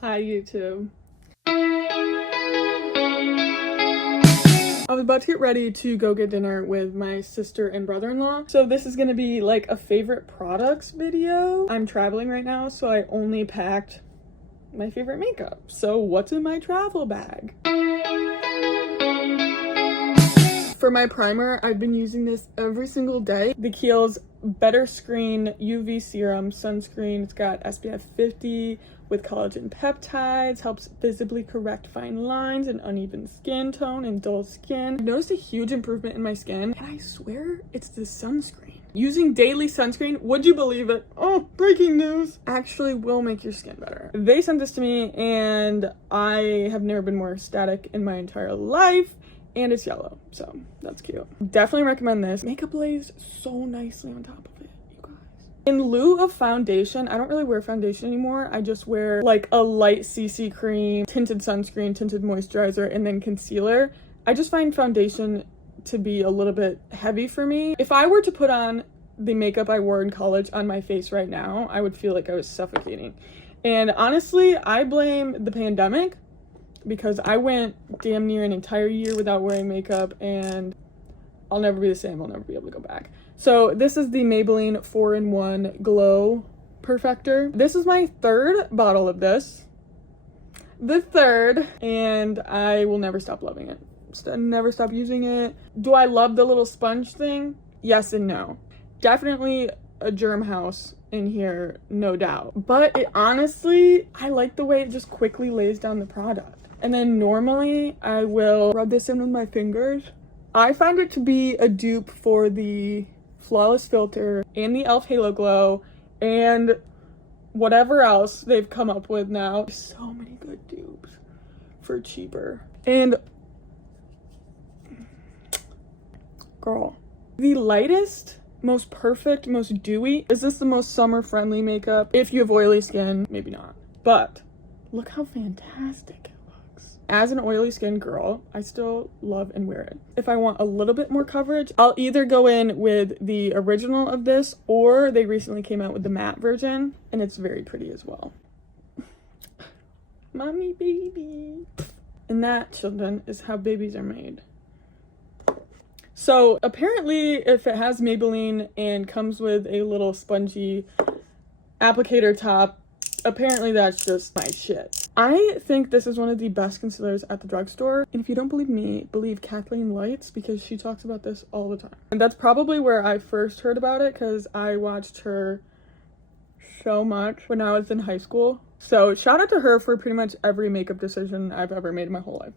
Hi, YouTube. I was about to get ready to go get dinner with my sister and brother-in-law. So this is gonna be like a favorite products video. I'm traveling right now, so I only packed my favorite makeup. So what's in my travel bag? For my primer, I've been using this every single day. The Kiehl's Better Screen UV Serum Sunscreen. It's got SPF 50 with collagen peptides, helps visibly correct fine lines and uneven skin tone and dull skin. I've noticed a huge improvement in my skin, and I swear it's the sunscreen. Using daily sunscreen, would you believe it? Oh, breaking news! Actually will make your skin better. They sent this to me, and I have never been more ecstatic in my entire life. And it's yellow, so that's cute. Definitely recommend this. Makeup lays so nicely on top of it, you guys. In lieu of foundation, I don't really wear foundation anymore. I just wear like a light CC cream, tinted sunscreen, tinted moisturizer, and then concealer. I just find foundation to be a little bit heavy for me. If I were to put on the makeup I wore in college on my face right now, I would feel like I was suffocating. And honestly, I blame the pandemic, because I went damn near an entire year without wearing makeup, and I'll never be the same. I'll never be able to go back. So this is the Maybelline 4-in-1 Glow Perfector. This is my third bottle of this. The third, and I will never stop loving it. Never stop using it. Do I love the little sponge thing? Yes and no. Definitely a germ house in here, no doubt. But it honestly, I like the way it just quickly lays down the product. And then normally I will rub this in with my fingers. I find it to be a dupe for the Flawless Filter and the e.l.f. Halo Glow and whatever else they've come up with now. So many good dupes for cheaper. And girl, the lightest, most perfect, most dewy. Is this the most summer friendly makeup? If you have oily skin, maybe not. But look how fantastic it looks. As an oily skin girl, I still love and wear it. If I want a little bit more coverage, I'll either go in with the original of this, or they recently came out with the matte version, and it's very pretty as well. Mommy baby. And that, children, is how babies are made. So apparently, if it has Maybelline and comes with a little spongy applicator top, apparently that's just my shit. I think this is one of the best concealers at the drugstore. And if you don't believe me, believe Kathleen Lights, because she talks about this all the time. And that's probably where I first heard about it, because I watched her so much when I was in high school. So shout out to her for pretty much every makeup decision I've ever made in my whole life.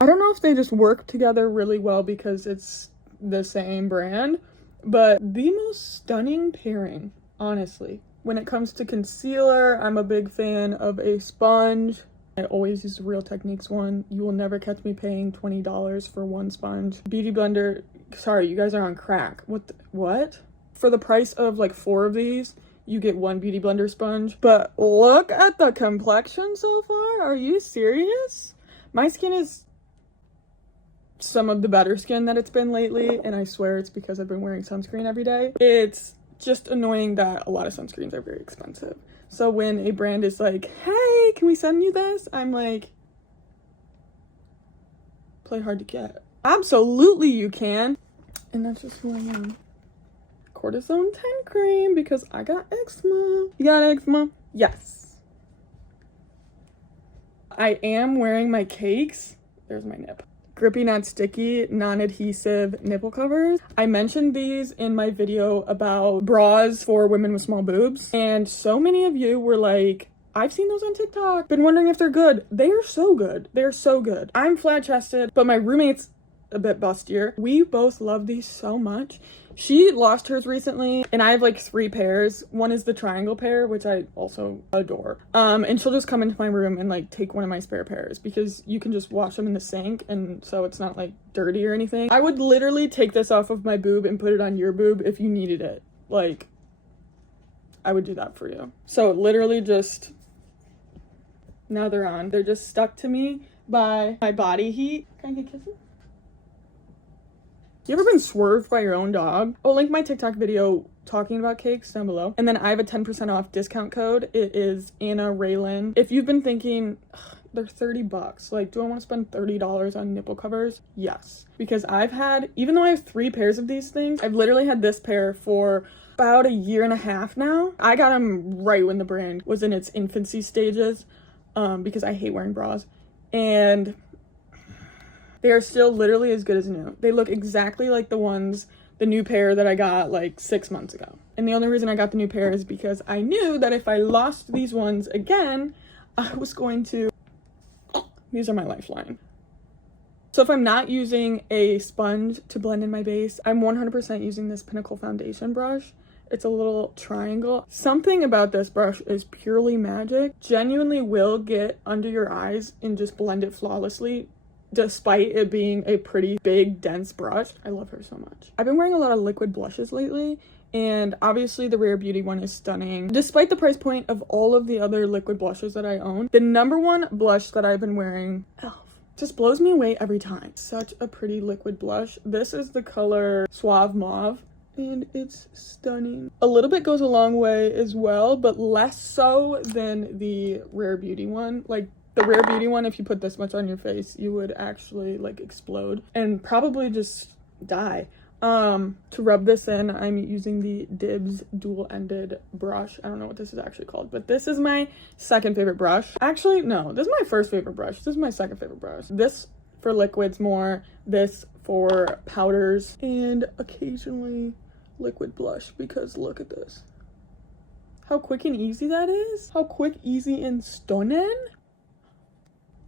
I don't know if they just work together really well because it's the same brand, but the most stunning pairing, honestly. When it comes to concealer, I'm a big fan of a sponge. I always use the Real Techniques one. You will never catch me paying $20 for one sponge. Beauty blender, sorry, you guys are on crack. What? For the price of like 4 of these, you get one Beauty Blender sponge. But look at the complexion so far. Are you serious? My skin is some of the better skin that it's been lately, and I swear it's because I've been wearing sunscreen every day. It's just annoying that a lot of sunscreens are very expensive. So when a brand is like, hey, can we send you this? I'm like, play hard to get. Absolutely you can. And that's just who I am. Cortisone 10 cream, because I got eczema. You got eczema? Yes. I am wearing my cakes. There's my nip. Grippy Not Sticky non-adhesive nipple covers. I mentioned these in my video about bras for women with small boobs, and so many of you were like, I've seen those on TikTok, been wondering if they're good. They are so good. They're so good. I'm flat-chested, but my roommate's a bit bustier. We both love these so much. She lost hers recently, and I have like 3 pairs. One is the triangle pair, which I also adore. And she'll just come into my room and like take one of my spare pairs, because you can just wash them in the sink, and so it's not like dirty or anything. I would literally take this off of my boob and put it on your boob if you needed it. Like, I would do that for you. So literally just, now they're on. They're just stuck to me by my body heat. Can I get kisses? You ever been swerved by your own dog? I'll link my TikTok video talking about cakes down below. And then I have a 10% off discount code. It is Anna Raylan. If you've been thinking, they're 30 bucks, like, do I want to spend $30 on nipple covers? Yes, because I've had, even though I have 3 pairs of these things, I've literally had this pair for about a year and a half now. I got them right when the brand was in its infancy stages, because I hate wearing bras, and they are still literally as good as new. They look exactly like the new pair that I got like 6 months ago. And the only reason I got the new pair is because I knew that if I lost these ones again, I was going to, these are my lifeline. So if I'm not using a sponge to blend in my base, I'm 100% using this Pinnacle foundation brush. It's a little triangle. Something about this brush is purely magic. Genuinely will get under your eyes and just blend it flawlessly, despite it being a pretty big, dense brush. I love her so much. I've been wearing a lot of liquid blushes lately, and obviously the Rare Beauty one is stunning. Despite the price point of all of the other liquid blushes that I own, the #1 blush that I've been wearing, just blows me away every time. Such a pretty liquid blush. This is the color Suave Mauve, and it's stunning. A little bit goes a long way as well, but less so than the Rare Beauty one. Like, the Rare Beauty one, if you put this much on your face, you would actually like explode and probably just die. To rub this in, I'm using the Dibs dual-ended brush. I don't know what this is actually called, but this is my second favorite brush. Actually, no, this is my first favorite brush. This is my second favorite brush. This for liquids more, this for powders, and occasionally liquid blush, because look at this. How quick and easy that is. How quick, easy, and stunning.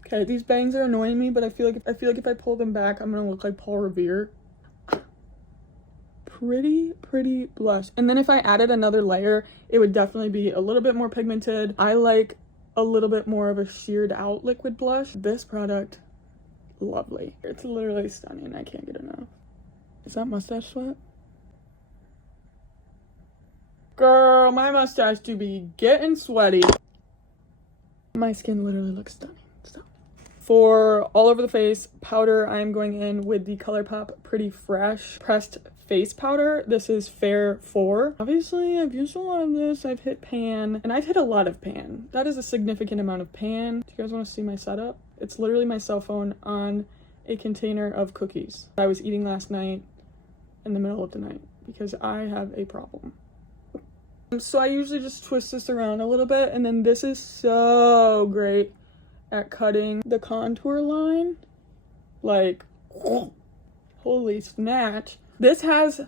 Okay, these bangs are annoying me, but I feel like if I pull them back, I'm gonna look like Paul Revere. Pretty blush. And then if I added another layer, it would definitely be a little bit more pigmented. I like a little bit more of a sheared out liquid blush. This product, lovely. It's literally stunning. I can't get enough. Is that mustache sweat? Girl, my mustache do be getting sweaty. My skin literally looks stunning. For all over the face powder, I'm going in with the ColourPop Pretty Fresh Pressed Face Powder. This is Fair 4. Obviously, I've used a lot of this. I've hit pan, and I've hit a lot of pan. That is a significant amount of pan. Do you guys want to see my setup? It's literally my cell phone on a container of cookies I was eating last night in the middle of the night because I have a problem. So I usually just twist this around a little bit, and then this is so great at cutting the contour line. Like, holy snatch. This has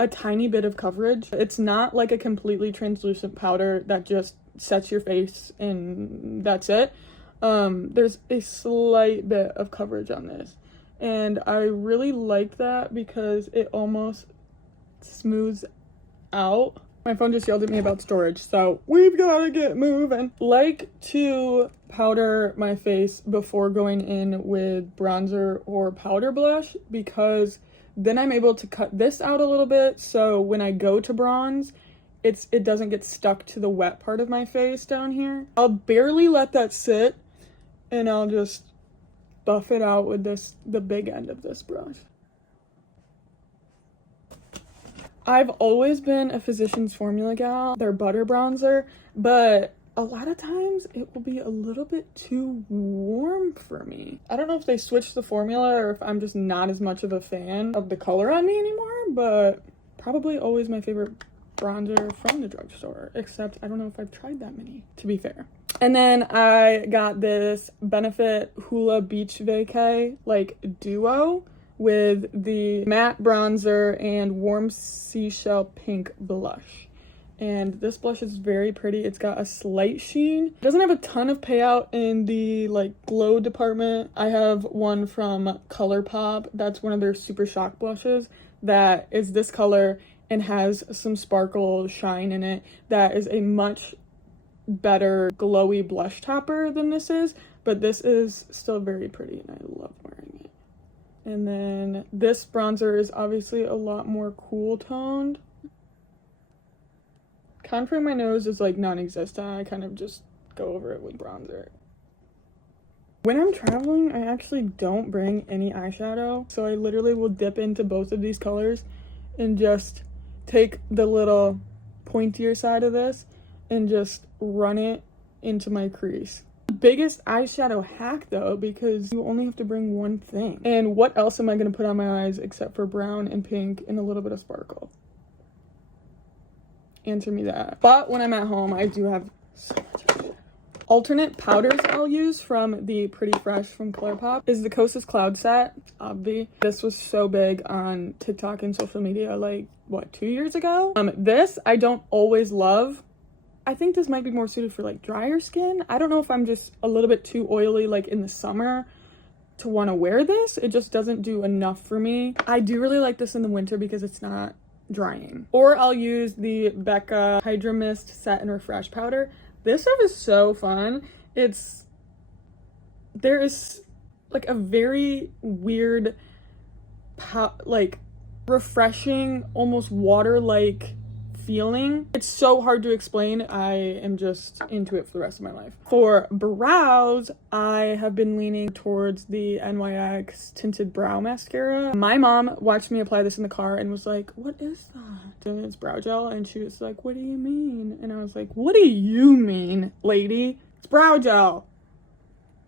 a tiny bit of coverage. It's not like a completely translucent powder that just sets your face and that's it. There's a slight bit of coverage on this, and I really like that because it almost smooths out. My phone just yelled at me about storage, so we've got to get moving. Like to powder my face before going in with bronzer or powder blush, because then I'm able to cut this out a little bit, so when I go to bronze, it doesn't get stuck to the wet part of my face down here. I'll barely let that sit, and I'll just buff it out with the big end of this brush. I've always been a Physicians Formula gal, their butter bronzer, but a lot of times it will be a little bit too warm for me. I don't know if they switched the formula or if I'm just not as much of a fan of the color on me anymore, but probably always my favorite bronzer from the drugstore, except I don't know if I've tried that many, to be fair. And then I got this Benefit Hoola Beach Vacay, like, duo with the matte bronzer and warm seashell pink blush. And this blush is very pretty. It's got a slight sheen. It doesn't have a ton of payout in the like glow department. I have one from ColourPop. That's one of their Super Shock blushes that is this color and has some sparkle shine in it. That is a much better glowy blush topper than this is, but this is still very pretty and I love wearing it. And then this bronzer is obviously a lot more cool toned. Contouring my nose is like non-existent. I kind of just go over it with bronzer. When I'm traveling, I actually don't bring any eyeshadow, so I literally will dip into both of these colors and just take the little pointier side of this and just run it into my crease. Biggest eyeshadow hack though, because you only have to bring one thing. And what else am I going to put on my eyes except for brown and pink and a little bit of sparkle? Answer me that. But when I'm at home, I do have so much eyeshadow. Alternate powders I'll use from the Pretty Fresh from ColourPop is the Kosas Cloud Set, obvi. This was so big on TikTok and social media like, what, 2 years ago? This I don't always love. I think this might be more suited for like drier skin. I don't know if I'm just a little bit too oily like in the summer to want to wear this. It just doesn't do enough for me. I do really like this in the winter because it's not drying. Or I'll use the Becca Hydra Mist Set and Refresh powder. This stuff is so fun. There is like a very weird like refreshing, almost water-like feeling. It's so hard to explain. I am just into it for the rest of my life. For brows, I have been leaning towards the NYX Tinted Brow Mascara. My mom watched me apply this in the car and was like, what is that? And it's brow gel, and she was like, what do you mean? And I was like, what do you mean, lady? It's brow gel.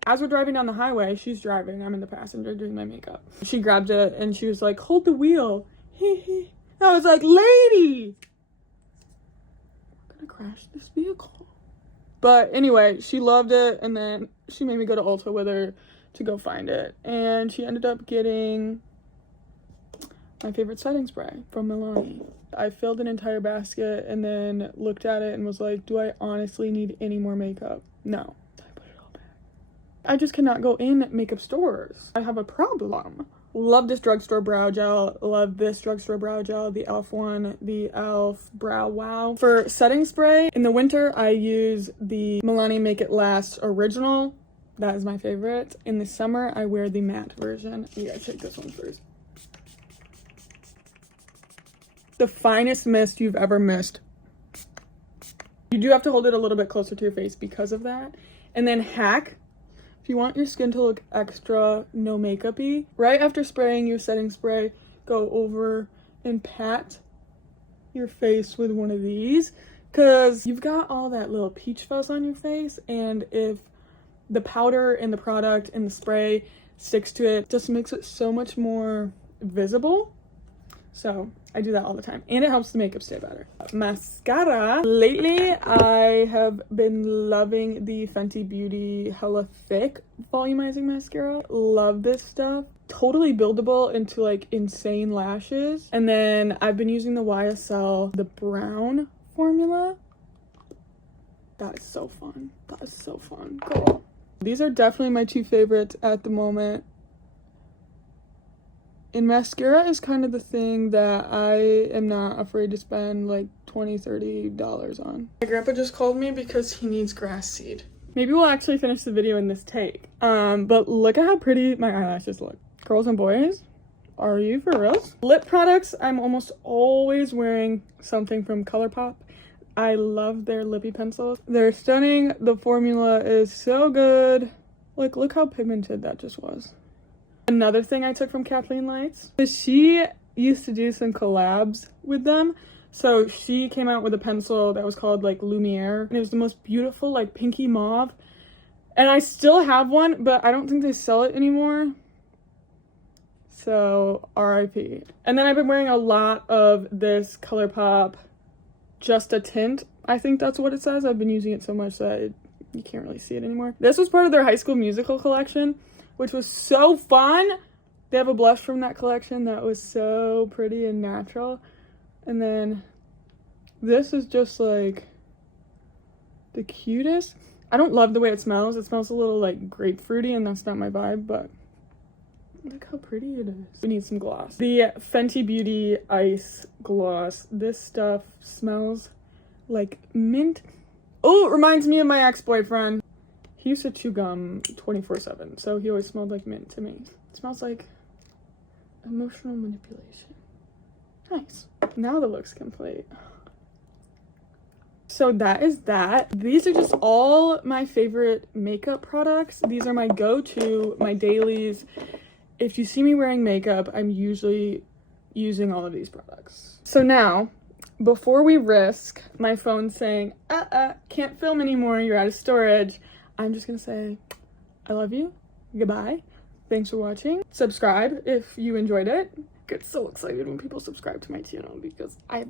As we're driving down the highway, she's driving, I'm in the passenger doing my makeup. She grabbed it and she was like, hold the wheel. I was like, lady, crash this vehicle. But anyway, she loved it, and then she made me go to Ulta with her to go find it, and she ended up getting my favorite setting spray from Maybelline. I filled an entire basket and then looked at it and was like, do I honestly need any more makeup? No. I put it all back. I just cannot go in makeup stores. I have a problem. Love this drugstore brow gel. Love this drugstore brow gel. The e.l.f. one. The e.l.f. Brow Wow. For setting spray, in the winter, I use the Milani Make It Last Original. That is my favorite. In the summer, I wear the matte version. You gotta take this one first. The finest mist you've ever missed. You do have to hold it a little bit closer to your face because of that. And then hack. If you want your skin to look extra no makeup-y, right after spraying your setting spray, go over and pat your face with one of these, because you've got all that little peach fuzz on your face, and if the powder and the product and the spray sticks to it, just makes it so much more visible. So I do that all the time, and it helps the makeup stay better. Mascara. Lately, I have been loving the Fenty Beauty Hella Thick Volumizing Mascara. Love this stuff. Totally buildable into like insane lashes. And then I've been using the YSL, the brown formula. That is so fun. That is so fun. Girl. These are definitely my two favorites at the moment. And mascara is kind of the thing that I am not afraid to spend like $20-$30 on. My grandpa just called me because he needs grass seed. Maybe we'll actually finish the video in this take. But look at how pretty my eyelashes look. Girls and boys, are you for real? Lip products, I'm almost always wearing something from ColourPop. I love their lippy pencils. They're stunning. The formula is so good. Like, look how pigmented that just was. Another thing I took from Kathleen Lights is she used to do some collabs with them. So she came out with a pencil that was called like Lumiere, and it was the most beautiful like pinky mauve. And I still have one, but I don't think they sell it anymore. So RIP. And then I've been wearing a lot of this ColourPop Just a Tint. I think that's what it says. I've been using it so much that you can't really see it anymore. This was part of their High School Musical collection, which was so fun. They have a blush from that collection that was so pretty and natural. And then this is just like the cutest. I don't love the way it smells. It smells a little like grapefruity, and that's not my vibe, but look how pretty it is. We need some gloss. The Fenty Beauty Ice Gloss. This stuff smells like mint. Oh, it reminds me of my ex-boyfriend. He used to chew gum 24/7, so he always smelled like mint to me. It smells like emotional manipulation. Nice. Now the look's complete. So that is that. These are just all my favorite makeup products. These are my go-to, my dailies. If you see me wearing makeup, I'm usually using all of these products. So now, before we risk my phone saying, can't film anymore, you're out of storage, I'm just gonna say, I love you, goodbye, thanks for watching, subscribe if you enjoyed it. I get so excited when people subscribe to my channel because I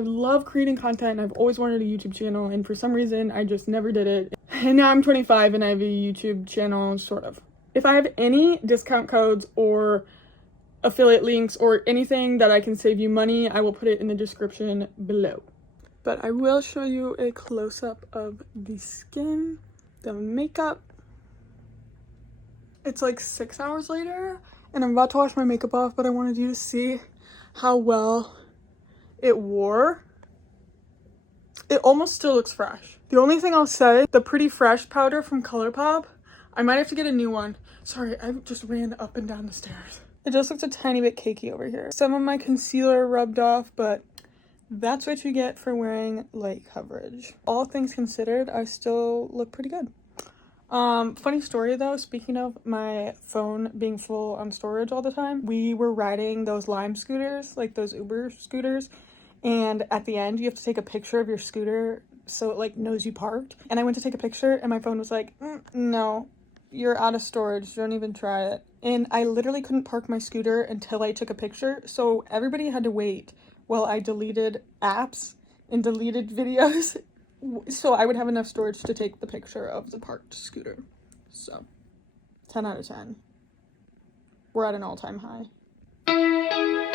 love creating content and I've always wanted a YouTube channel, and for some reason I just never did it. And now I'm 25 and I have a YouTube channel, sort of. If I have any discount codes or affiliate links or anything that I can save you money, I will put it in the description below. But I will show you a close-up of the skin, the makeup. It's like 6 hours later and I'm about to wash my makeup off, but I wanted you to see how well it wore. It almost still looks fresh. The only thing I'll say, the Pretty Fresh powder from ColourPop, I might have to get a new one. Sorry, I just ran up and down the stairs. It just looks a tiny bit cakey over here. Some of my concealer rubbed off, but that's what you get for wearing light coverage. All things considered, I still look pretty good. Funny story though, speaking of my phone being full on storage all the time, we were riding those Lime scooters, like those Uber scooters, and at the end you have to take a picture of your scooter so it like knows you parked. And I went to take a picture and my phone was like, no, you're out of storage, don't even try it. And I literally couldn't park my scooter until I took a picture, so everybody had to wait while I deleted apps and deleted videos so I would have enough storage to take the picture of the parked scooter. So 10 out of 10. We're at an all-time high.